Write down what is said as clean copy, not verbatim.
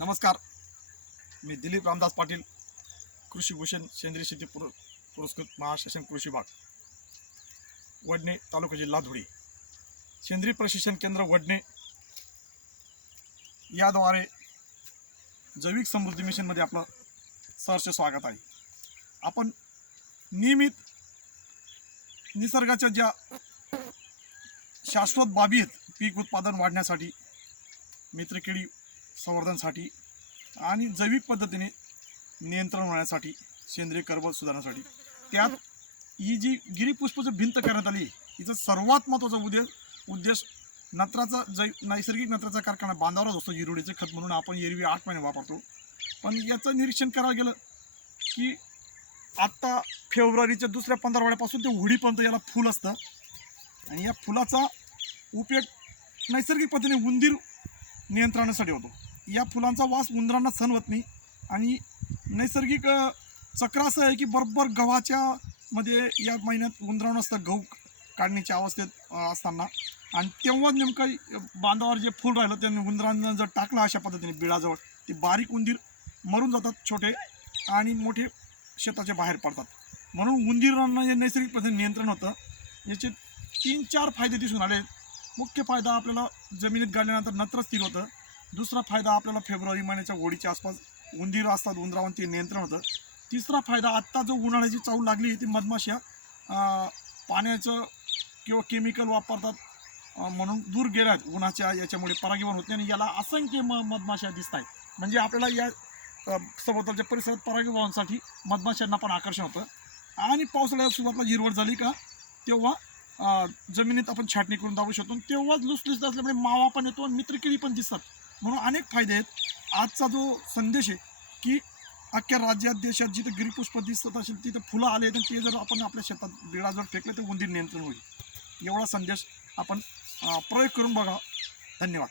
नमस्कार, मी दिलीप रामदास पाटील, कृषी भूषण सेंद्रिय शेती पुरस्कृत महाशासन कृषी भाग वडणे तालुका जिल्हा धुळे. सेंद्रिय प्रशिक्षण केंद्र वडणे याद्वारे जैविक समृद्धी मिशनमध्ये आपलं सहर्ष स्वागत आहे. आपण नियमित निसर्गाच्या ज्या शाश्वत बाबी आहेत, पीक उत्पादन वाढण्यासाठी, मित्रकिडी संवर्धनासाठी आणि जैविक पद्धतीने नियंत्रण होण्यासाठी, सेंद्रिय कर्ब सुधारण्यासाठी, त्यात ही जी गिरीपुष्पाची भिंत करण्यात आली, हिचा सर्वात महत्त्वाचा उद्देश नत्राचा नैसर्गिक नत्राचा कारखाना बांधावरच असतो. जिरुडीचे खत म्हणून आपण एरवी 8 महिने वापरतो. पण याचं निरीक्षण करायला गेलं की आत्ता फेब्रुवारीच्या दुसऱ्या 15 ते होळीपर्यंत याला फुल असतं आणि या फुलाचा उपयोग नैसर्गिक पद्धतीने उंदीर नियंत्रणासाठी होतो. या फुलांचा वास उंदरांना सहन होत नाही आणि नैसर्गिक चक्र असं आहे की बरोबर गव्हाच्या मध्ये या महिन्यात उंदरावून असतं, गहू काढण्याच्या अवस्थेत असताना, आणि तेव्हा नेमकं बांधावर जे फुल राहिलं त्यांनी उंदरांना जर टाकलं अशा पद्धतीने बिळाजवळ, ते बारीक उंदीर मरून जातात छोटे आणि मोठे शेताच्या बाहेर पडतात. म्हणून उंदीरांना हे नैसर्गिक पद्धतीने नियंत्रण होतं. याचे 3-4 फायदे दिसून आले. मुख्य फायदा आपल्याला जमिनीत गाडल्यानंतर नत्र स्थिर होतं. दुसरा फायदा आपल्याला फेब्रुवारी महिन्याच्या होळीच्या आसपास उंदीर असतात, उंदरावर ते नियंत्रण होतं. तिसरा फायदा, आत्ता जो उन्हाळ्याची चाहूल लागली ती मधमाशा पाण्याचं किंवा केमिकल वापरतात म्हणून दूर गेल्यात उन्हाच्या याच्यामुळे परागीभवन होत नाही आणि याला असंख्य मधमाशा दिसत आहेत. म्हणजे आपल्याला या सभोवतालच्या परिसरात परागीभवनासाठी मधमाशांना पण आकर्षण होतं. आणि पावसाळ्यात सुरुवातीला हिरवळ झाली का तेव्हा जमिनीत आपण छाटणी करून दाबू शकतो. तेव्हाच लुसलुसीत असल्यामुळे मावा पण येतो आणि मित्रकिडी पण दिसतात. म्हणून अनेक फायदे आहेत. आजचा जो संदेश आहे की अख्ख्या राज्यात देशात जिथे गिरीपुष्प दिसत असेल तिथे फुलं आले तर ते जर आपण आपल्या शेतात बिळाजवळ फेकले तर उंदीर नियंत्रण होईल. एवढा संदेश आपण प्रयोग करून बघा. धन्यवाद.